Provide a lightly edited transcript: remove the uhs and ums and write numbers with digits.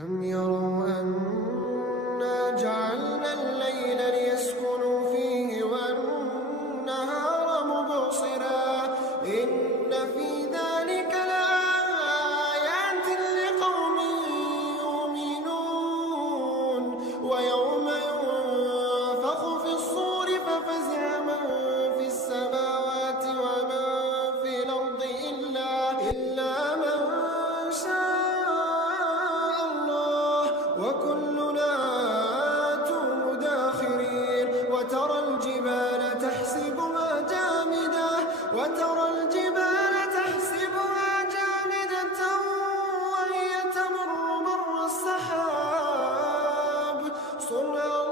ألم يروا أنا جعلنا الليل ليسكنوا فيه والنهار مبصرا إن في ذلك لآيات لقوم يؤمنون ويوم ينفخ في الصور ففزع من في السماوات ومن في الأرض إلا من شاء الله وكلنا آتوه داخرين وترى الجبال تحسبها جامدة وهي تمر مر السحاب صنع